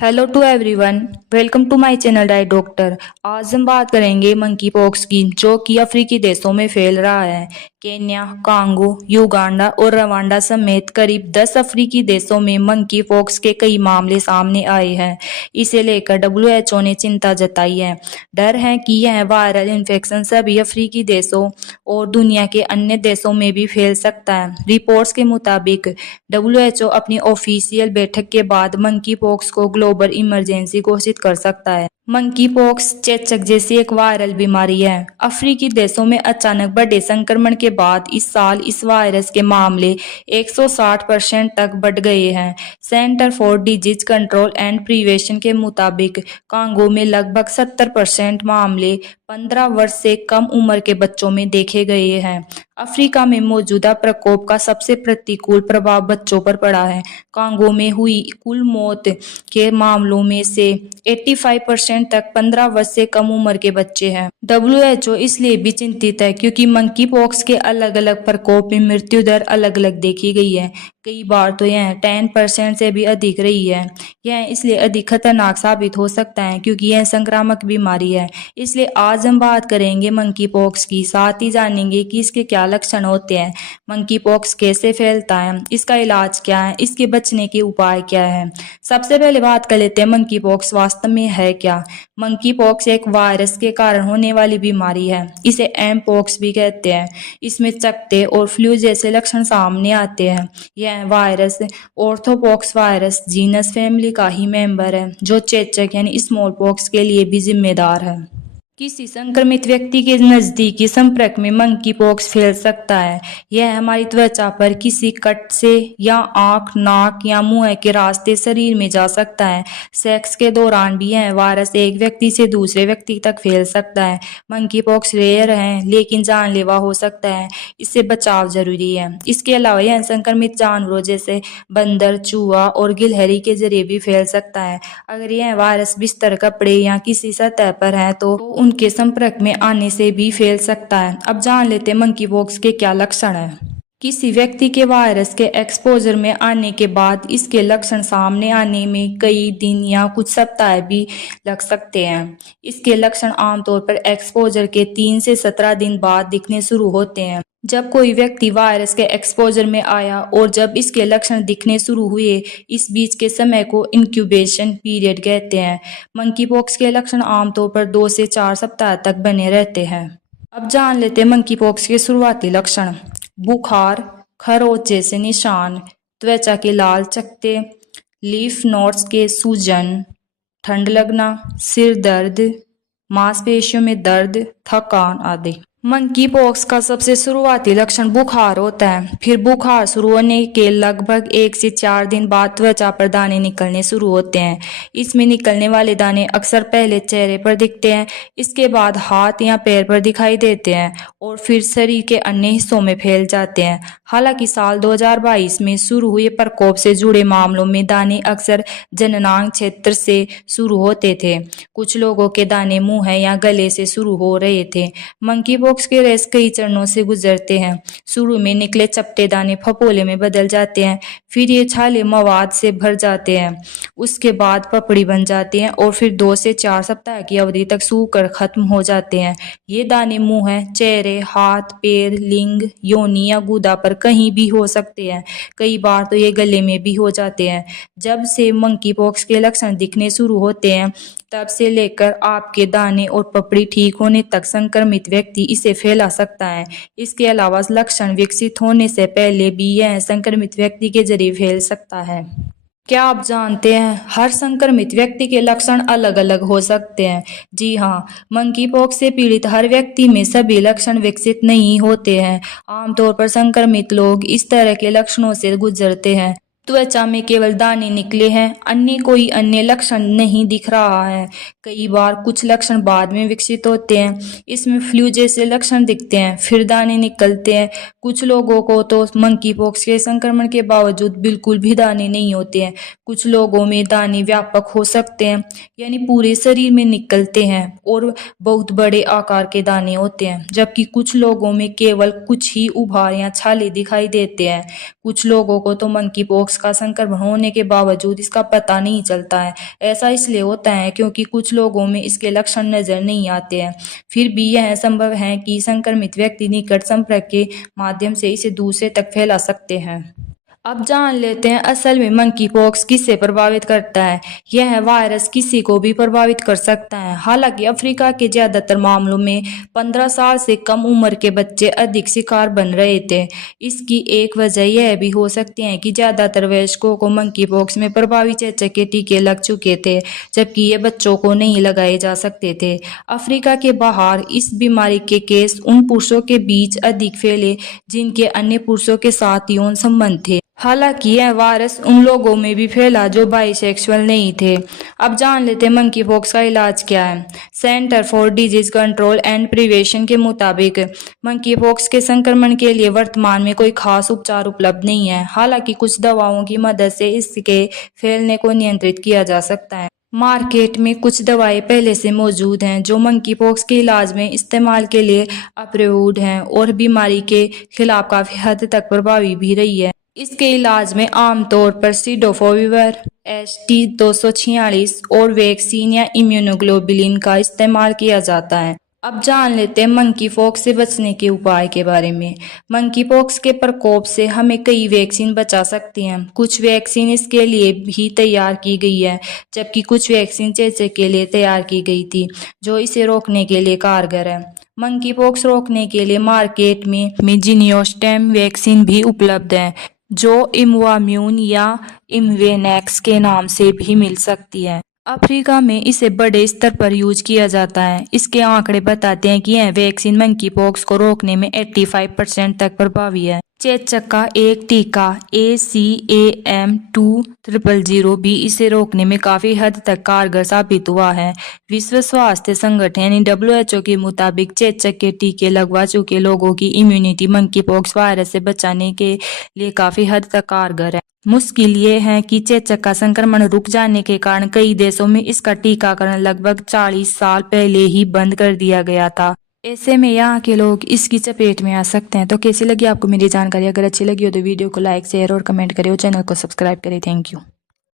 Hello to everyone, welcome to my channel diet doctor. आज हम बात करेंगे मंकी पॉक्स की, जो कि अफ्रीकी देशों में फैल रहा है। केन्या, कांगो, युगांडा और रवांडा समेत करीब 10 अफ्रीकी देशों में मंकी पॉक्स के कई मामले सामने आए हैं। इसे लेकर डब्ल्यूएचओ ने चिंता जताई है। डर है कि यह वायरल इन्फेक्शन सभी अफ्रीकी देशों और दुनिया के अन्य देशों में भी फैल सकता है। रिपोर्ट्स के मुताबिक डब्ल्यूएचओ अपनी ऑफिशियल बैठक के बाद मंकी पॉक्स को ग्लोबल इमरजेंसी घोषित कर सकता है। मंकी पॉक्स चेचक जैसी एक वायरल बीमारी है। अफ्रीकी देशों में अचानक बढ़े संक्रमण के बाद इस साल इस वायरस के मामले 160% तक बढ़ गए हैं। Centre for disease control and prevention के मुताबिक कांगो में लगभग 70% मामले 15 वर्ष से कम उम्र के बच्चों में देखे गए हैं। अफ्रीका में मौजूदा प्रकोप का सबसे प्रतिकूल प्रभाव बच्चों पर पड़ा है। कांगो में हुई कुल मौत के मामलों में से 85% तक 15 वर्ष से कम उम्र के बच्चे हैं। डब्ल्यूएचओ इसलिए भी चिंतित है क्योंकि मंकी पॉक्स के अलग अलग प्रकोप में मृत्यु दर अलग अलग देखी गई है। कई बार तो यह 10% से भी अधिक रही है। यह इसलिए अधिक खतरनाक साबित हो सकता है क्योंकि यह संक्रामक बीमारी है। इसलिए आज हम बात करेंगे मंकी पॉक्स की, साथ ही जानेंगे कि इसके क्या लक्षण होते हैं, मंकी पॉक्स कैसे फैलता है, इसका इलाज क्या है, इसके बचने के उपाय क्या है। सबसे पहले बात कर लेते हैं मंकी पॉक्स वास्तव में है क्या। मंकी पॉक्स एक वायरस के कारण होने वाली बीमारी है। इसे एम पॉक्स भी कहते हैं। इसमें चकत्ते और फ्लू जैसे लक्षण सामने आते हैं। यह virus orthopox virus genus family का ही मेंबर है, जो चेचक यानी स्मॉल पॉक्स के लिए भी जिम्मेदार है। किसी संक्रमित व्यक्ति के नजदीकी संपर्क में मंकी पॉक्स फैल सकता है। यह हमारी त्वचा पर किसी कट से या आंख, नाक या मुंह के रास्ते शरीर में जा सकता है। सेक्स के दौरान भी यह वायरस एक व्यक्ति से दूसरे व्यक्ति तक फैल सकता है। मंकी पॉक्स रेयर है लेकिन जानलेवा हो सकता है। इससे बचाव जरूरी है। इसके अलावा यह संक्रमित जानवरों जैसे बंदर, चूहा और गिलहरी के जरिए भी फैल सकता है। अगर यह वायरस बिस्तर, कपड़े या किसी सतह पर है तो उनके संपर्क में आने से भी फैल सकता है। अब जान लेते हैं मंकी पॉक्स के क्या लक्षण हैं। किसी व्यक्ति के वायरस के एक्सपोजर में आने के बाद इसके लक्षण सामने आने में कई दिन या कुछ सप्ताह भी लग सकते हैं। इसके लक्षण आमतौर पर एक्सपोजर के 3 से 17 दिन बाद दिखने शुरू होते हैं। जब कोई व्यक्ति वायरस के एक्सपोजर में आया और जब इसके लक्षण दिखने शुरू हुए, इस बीच के समय को इंक्यूबेशन पीरियड कहते हैं। मंकी पॉक्स के लक्षण आमतौर पर 2 से 4 सप्ताह तक बने रहते हैं। अब जान लेते हैं मंकी पॉक्स के शुरुआती लक्षण। बुखार, खरोच जैसे निशान, त्वचा के लाल चकत्ते, लीफ नोड्स के सूजन, ठंड लगना, सिर दर्द, मांसपेशियों में दर्द, थकान आदि। मंकी पॉक्स का सबसे शुरुआती लक्षण बुखार होता है। फिर बुखार शुरू होने के लगभग 1 से 4 दिन बाद त्वचा पर दाने निकलने शुरू होते हैं। इसमें निकलने वाले दाने अक्सर पहले चेहरे पर दिखते हैं, इसके बाद हाथ या पैर पर दिखाई देते हैं और फिर शरीर के अन्य हिस्सों में फैल जाते हैं। हालांकि साल 2022 में शुरू हुए प्रकोप से जुड़े मामलों में दाने अक्सर जननांग क्षेत्र से शुरू होते थे। कुछ लोगों के दाने मुंह या गले से शुरू हो रहे थे। मंकी पॉक्स के रेस कई चरणों से गुजरते हैं। शुरू में निकले चपटे दाने फफोले में बदल जाते हैं, फिर ये छाले मवाद से भर जाते हैं, उसके बाद पपड़ी बन जाती हैं और फिर 2 से 4 सप्ताह की अवधि तक सूखकर खत्म हो जाते हैं। ये दाने मुंह, चेहरे, हाथ, पैर, लिंग, योनि या गुदा पर कहीं भी हो सकते हैं। कई बार तो ये गले में भी हो जाते हैं। जब से मंकी पॉक्स के लक्षण दिखने शुरू होते हैं, तब से लेकर आपके दाने और पपड़ी ठीक होने तक संक्रमित व्यक्ति इसे फैला सकता है। इसके अलावा लक्षण विकसित होने से पहले भी यह संक्रमित व्यक्ति के जरिए फैल सकता है। क्या आप जानते हैं हर संक्रमित व्यक्ति के लक्षण अलग अलग हो सकते हैं? जी हाँ, मंकी पॉक्स से पीड़ित हर व्यक्ति में सभी लक्षण विकसित नहीं होते हैं। आमतौर पर संक्रमित लोग इस तरह के लक्षणों से गुजरते हैं। त्वचा में केवल दाने निकले हैं, अन्य कोई अन्य लक्षण नहीं दिख रहा है। कई बार कुछ लक्षण बाद में विकसित होते हैं। इसमें फ्लू जैसे लक्षण दिखते हैं, फिर दाने निकलते हैं। कुछ लोगों को तो मंकी पॉक्स के संक्रमण के बावजूद बिल्कुल भी दाने नहीं होते हैं। कुछ लोगों में दाने व्यापक हो सकते हैं, यानी पूरे शरीर में निकलते हैं और बहुत बड़े आकार के दाने होते हैं, जबकि कुछ लोगों में केवल कुछ ही उभार या छाले दिखाई देते हैं। कुछ लोगों को तो मंकी पॉक्स का संक्रमण होने के बावजूद इसका पता नहीं चलता है। ऐसा इसलिए होता है क्योंकि कुछ लोगों में इसके लक्षण नजर नहीं आते हैं। फिर भी यह संभव है कि संक्रमित व्यक्ति निकट संपर्क के माध्यम से इसे दूसरे तक फैला सकते हैं। अब जान लेते हैं असल में मंकी पॉक्स किससे प्रभावित करता है। यह वायरस किसी को भी प्रभावित कर सकता है। हालांकि अफ्रीका के ज्यादातर मामलों में 15 साल से कम उम्र के बच्चे अधिक शिकार बन रहे थे। इसकी एक वजह यह भी हो सकती है कि ज्यादातर वयस्कों को मंकी पॉक्स में प्रभावी चेचक के टीके लग चुके थे, जबकि ये बच्चों को नहीं लगाए जा सकते थे। अफ्रीका के बाहर इस बीमारी के केस उन पुरुषों के बीच अधिक फैले जिनके अन्य पुरुषों के साथ यौन संबंध थे। हालांकि यह वायरस उन लोगों में भी फैला जो बाइसेक्सुअल नहीं थे। अब जान लेते हैं मंकी पॉक्स का इलाज क्या है। Centre for disease control and prevention के मुताबिक मंकी पॉक्स के संक्रमण के लिए वर्तमान में कोई खास उपचार उपलब्ध नहीं है। हालांकि कुछ दवाओं की मदद से इसके फैलने को नियंत्रित किया जा सकता है। मार्केट में कुछ दवाएं पहले से मौजूद हैं जो मंकी पॉक्स के इलाज में इस्तेमाल के लिए अप्रूव्ड हैं और बीमारी के खिलाफ काफी हद तक प्रभावी भी रही है। इसके इलाज में आमतौर पर सिडोफोविर, ST246 और वैक्सीन या इम्यूनोग्लोबुलिन का इस्तेमाल किया जाता है। अब जान लेते हैं मंकी पॉक्स से बचने के उपाय के बारे में। मंकी पॉक्स के प्रकोप से हमें कई वैक्सीन बचा सकती हैं। कुछ वैक्सीन इसके लिए भी तैयार की गई है, जबकि कुछ वैक्सीन चेचक के लिए तैयार की गई थी जो इसे रोकने के लिए कारगर है। मंकी पॉक्स रोकने के लिए मार्केट में जिनियोस्टेम वैक्सीन भी उपलब्ध है जो इम्वाम्यून या इम्वेनेक्स के नाम से भी मिल सकती है। अफ्रीका में इसे बड़े स्तर पर यूज किया जाता है। इसके आंकड़े बताते हैं कि यह वैक्सीन मंकी पॉक्स को रोकने में 85% तक प्रभावी है। चेचक का एक टीका ACAM2000 भी इसे रोकने में काफी हद तक कारगर साबित हुआ है। विश्व स्वास्थ्य संगठन यानी WHO के मुताबिक चेचक के टीके लगवा चुके लोगों की इम्यूनिटी मंकी पॉक्स वायरस से बचाने के लिए काफी हद तक कारगर है। मुश्किल ये है कि चेचक का संक्रमण रुक जाने के कारण कई देशों में इसका टीकाकरण लगभग 40 साल पहले ही बंद कर दिया गया था। ऐसे में यहाँ के लोग इसकी चपेट में आ सकते हैं। तो कैसी लगी आपको मेरी जानकारी? अगर अच्छी लगी हो तो वीडियो को लाइक, शेयर और कमेंट करें और चैनल को सब्सक्राइब करें। Thank you.